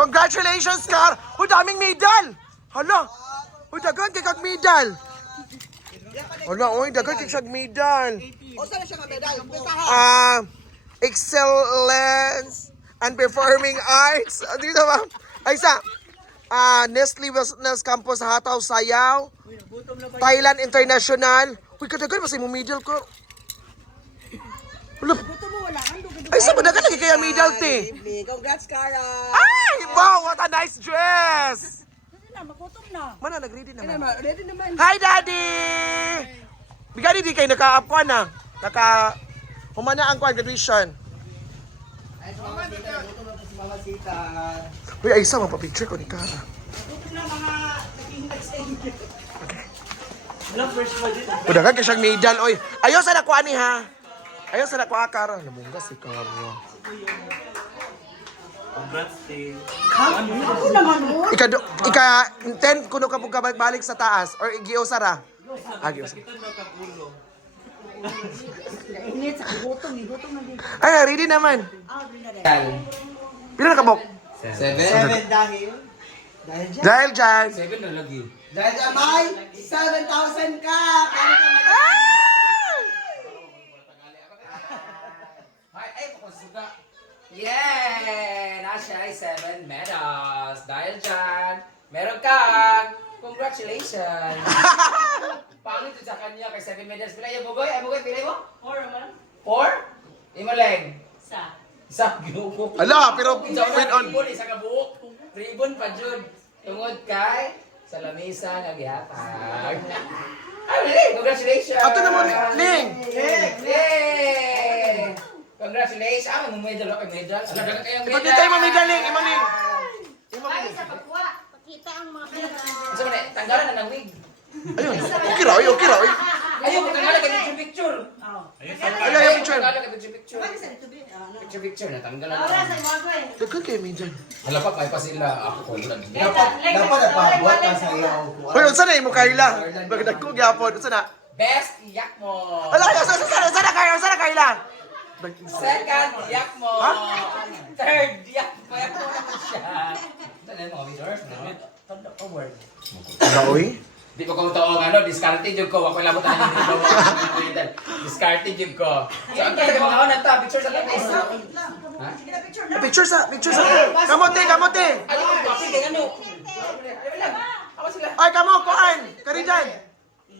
Congratulations, Car! Uy, daming medal! Hala! Uy, dagan kay kag medal! Hala, uy, dagan kay kag medal! O, saan na siya medal? Excellence and Performing Arts. Dito ba? Ay, isa. Nestle Wellness Campus Hataw, Sayaw. Thailand International. Uy, kadagan, masay mo medal ko. Hala. Ay, sa ba dagan lagi kaya medal, te? Congrats, Cara! Ay, wow, what a nice dress! Makutom na. Mana, nag-ready naman. Ready naman. Hi, Daddy! Bigyan di kayo naka-up ko na. Humana ang kwan, graduation. Ay, si Mama Sita. Gutom na si Mama Sita. Uy, ay isa, mapapicture ko ni Kara. Makutom na mga nakihinag sa inyo. Udah kan siyang medal, oy. Ayaw sa nakuha ni ha. Ayaw sa nakuha, Kara. Nabungga si Kara. Congrats, Tay. Ako naman mo. Ika-10 kuno ka pug balik sa taas or igiyo sara. Giyo. Kita na kapulo. Init sa gutom na din. Ay, ready naman. Pila na kabok? 7 dahil. Dahil dyan. 7 na lagi. Dahil dyan, may 7,000 ka! Kaya ka mag- Ay, pakasuga. Yay! Nasya ay 7 medals. Dahil dyan, meron kang congratulations. Pangit ito sa kanya kay 7 medals. Pila yung bugoy? Ay, bugoy, pila mo? 4 naman. 4? Imaleng. Sa. Isa, ginuko. Ala, pero Isa wait on. ribbon, isa ka buhok. Ribbon pa, Jud. Tungod kay sa lamisa nga gihatag. Ay, Ling, congratulations! Ato naman, Ling. Yay! Congratulations! Ah, may medal ako, medal. Ano dagat kayong medal? Ipagkita yung medal, Ling. Imaning. Ay, sa pagkuha. Pakita ang mga pinag- Sa mga tanggalan na ng wig. Ayun. Okay ra, okay ra. Ayaw, tanggalan kay picture. Oo. Ayaw, picture. Tanggalan kay picture. Ay, sa tubi. Ano? Picture na, tanggalan Ahora na. sa iwagoy. Dagan kayo medal. Hala pa, kaya pa sila. Ako ko, ulan. Dapat napabuhat ka sa iyo. Uy, unsa na imo Kayla? Bagdag ko gyapon. Unsa na? Best iyak mo. Ala, unsa na Kayla? Unsa na Kayla? Second, iyak mo. Ha? Third, iyak mo. Iyak mo naman siya. Saan na yung mga videos? Tanda forward. Ala, oy. Di ko kung taong ano, discarded yung ko. Ako labot na yung discarded yung ko. So, ang kasi mga na ta, picture sa tabi. Ha? Picture sa. Kamote, kamote. Ano yung copy? Kaya ano? Ayaw lang. Ako sila. Ay, kamo, kuan. Karidan.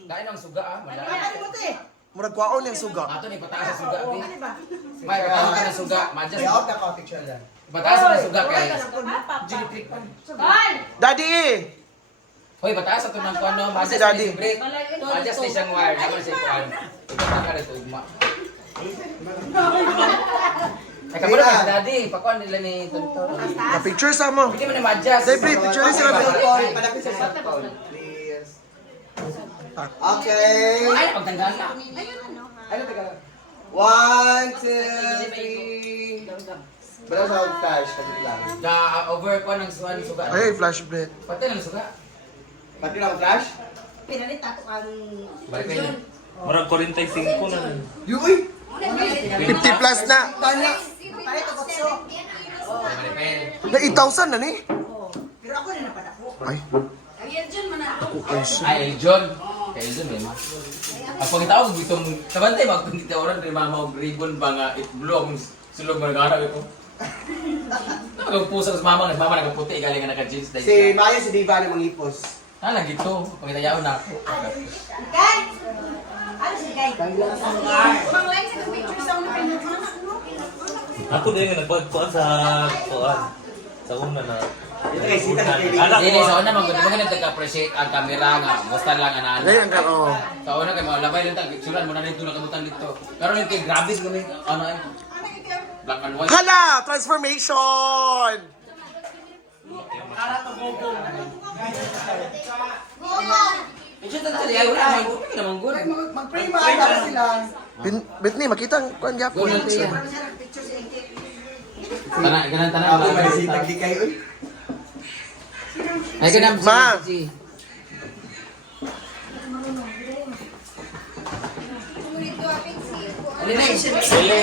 Dahil ang suga ah. Malaki. Murag kwaon yung suga. Ato ni pataas sa suga. May pataas ka ng suga. Madjas. Layout na ka picture dyan. Pataas ka ng suga kay Jimmy Trick pa. Daddy. Hoy, pataas ato ng kuano. Madjas Si Daddy. ni break. Madjas ni siyang wire. Naman siya kuan. Ito ka rito ugma. Ay, kamo na si Daddy. Pakuan nila ni Tonto. Na-picture sa mo. Hindi mo na madjas. Debri, picture ni sila. Palapit sa cellphone, please. Okay. Ay, pagtanggal na. Ano taga? 1, 2, 3. Bala sa flash, kapit lang. Na over ko ng suwan suga. Ay, flashback. Pati ng suga. Pati lang flash? Pinalit ako ang... Balik kayo. Marag 45 na. Yuy! 50 plus na. Tanya! Palit ako so. Balik kayo. Na 8,000 na ni. Pero ako na napadako. Ay, Ang yan dyan man ako. Ay, John. Kay John, eh, ma. Ang pagkitawag, bitong, sabantay, magtungkita oran, rin mga mga ribbon ba nga, itblo akong sulog mga garag ito. Nagpusa sa mama nagputi, galing nga naka-jeans. Si Maya, si Diva na mangipos. Lagi to, pagkitayaw na ako. Gay! Ano si Gay? Umang like sa picture sa una kayo. Ako din nga nagpagkuhan sa kuhan. Sa una na. Ito kay Sita na kay Anak Hindi, ko. sa una, mga nag-appreciate ang camera nga. Basta lang ana. ganyan ka, oh. Sa una, kay mga labay lang tag picturean mo na dito, nakabutan dito. Pero yung kay grabe kami, ano eh. Black and white. Hala, transformation. Medyo tantali, ayaw na, may gulay naman gulay. Mag-pray ba? Para sila. Bitni, makita ang kuan gyapon. Gulay siya. Picture sa inti. Tanay, ganang tanay. Ako may Sita kay uy. Ay, ganang Ma. si Alin na, Sili.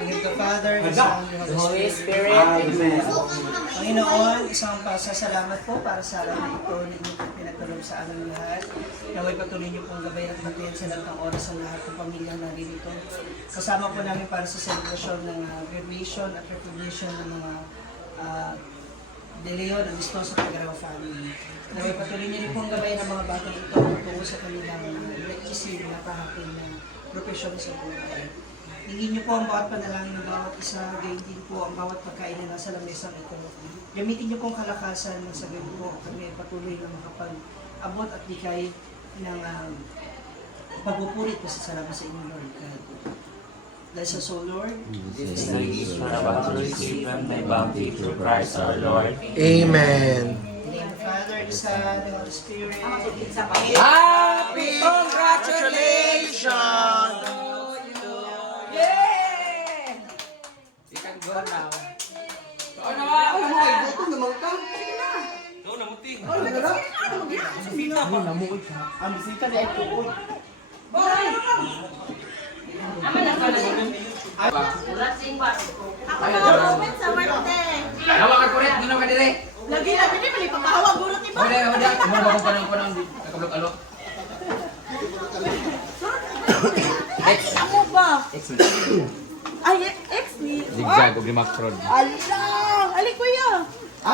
Tingin ka pa. Father, the Son, and the Holy Spirit. Amen. Panginoon, isang pasasalamat po para sa araw na ito na inyong pinagkaloob sa aming lahat. Naway patuloy niyo pong gabay at batiyan sa lahat ng oras ang lahat ng pamilya na dito. Kasama po namin para sa celebration ng graduation at recognition ng mga De Leon at Gusto sa Tagaraw family. Naway patuloy niyo pong gabay ng mga batang ito tungo sa kanilang naisip na pahakin ng profesyon sa buhay. Hingin niyo po ang bawat panalangin ng bawat isa, gayon din po ang bawat pagkain na nasa lamesang ito. Gamitin niyo pong kalakasan ng sa gayon po kami patuloy na makapag-abot at likay ng pagpupurit po sa salamat sa inyo, Lord God. Dahil sa so, Lord, This is about to receive from thy bounty through Christ our Lord. Amen. in the name of the Father, the Son, and the Holy Spirit. Happy congratulations! Yeah! You can go now. Ano ba? Ano mo, iboto naman ka. No, namuting. Hawakan ko rin, ginawa ka dire. Lagi na, hindi pa ipapahawag. Gurot ni Wala, wala. Ano ba kung panang nakablok-alok? Ay, ako ba? Ay, ex ni. Zigzag o Grimax Road. Ala! Ali, kuya!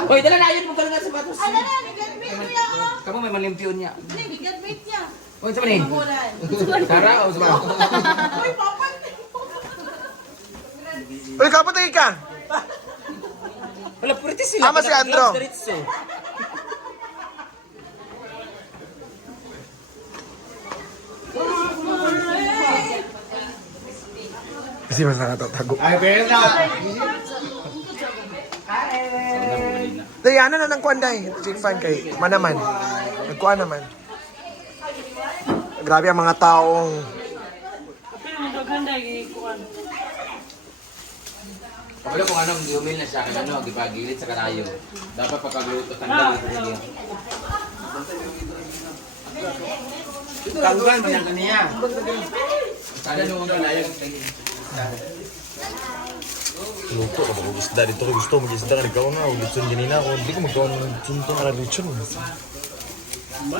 Hoy, dala na yun mo ka nga sapatos. Ala na, nag-admit kuya ko. Kamu may malimpyon niya. Hindi, nag-admit niya. Hoy, saan ni? Mamulan. Tara, o saan? Uy, papan! Uy, kapatay ka! Wala, puriti sila. Ama si Andro. Kasi mas nakatatago. Ay, pero na. Dayana na ng kuan day. Chick fan kay manaman. Nagkuan naman. Grabe ang mga taong Kapag kung anong giumil na siya, kaya ano, gipagilid sa kanayo. Dapat pagkagluto, tanggalin ko niya. Tanggal mo yan kaniya. Kada nung una layag. Luto ka ba? Gusto dito ko gusto mag-isda ka nagkaw na. Lutson ganina ako. Hindi ko magkaw ng sunto ka na lutson.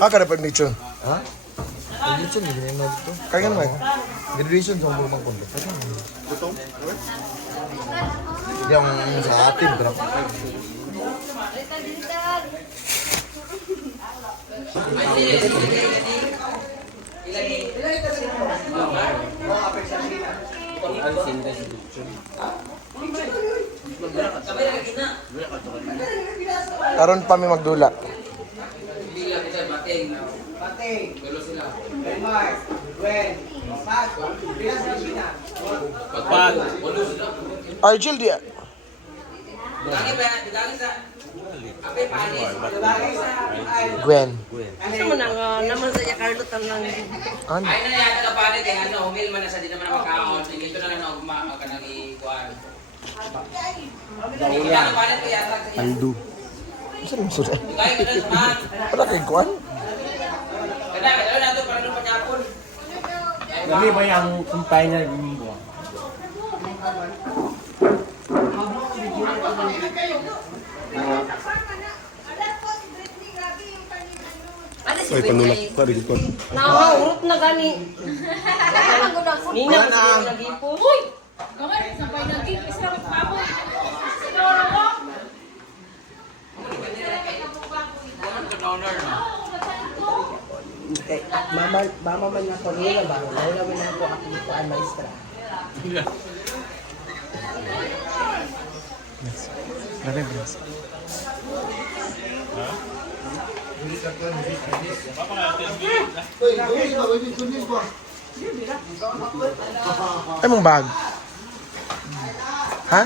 ka dapat nicho. Ha? Lutson ganina na dito. Kaya naman. Graduation sa mga kondo. Hindi ang sa atin. Pero Karon pa mi magdula. Pati. Denmark. Gwen. Pat. Pilas na China. pagpag. Argel di. Dagi ba? Dagi sa... Ape panis. Lagi sa ay. Gwen. Ano naman sa niya, Carlo, tanang. Ano? Ay na yata ka panis eh. Ano, humil man na siya. Di naman na makaon. Dito na lang na ugma. Ka nang ikuan. Dito na ka panis ko yata. Aldo. Saan mo sulit? Kaya ka na man. Wala kay kuan? Kada, kada na ito para nung panyapon. Dali ba yung kumpay niya bimbo? Ay, panulak pa rin ko. Nakahurot na gani. Nina, kasi yung nag-ipo. Uy! Mama man na ko nila ba? Wala man ako ang maestra. Grabe bilis. Ay mong bag. Ha?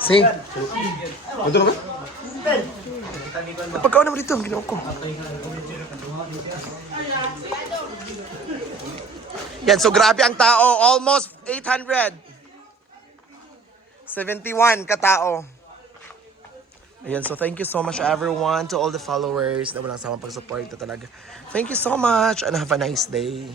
Sing. Ito na ba? Pagkaon naman dito, ginawa ko. Yan, so grabe ang tao. Almost 800. 71 katao. Ayan, so thank you so much everyone, to all the followers na walang samang pag-support na talaga. Thank you so much and have a nice day.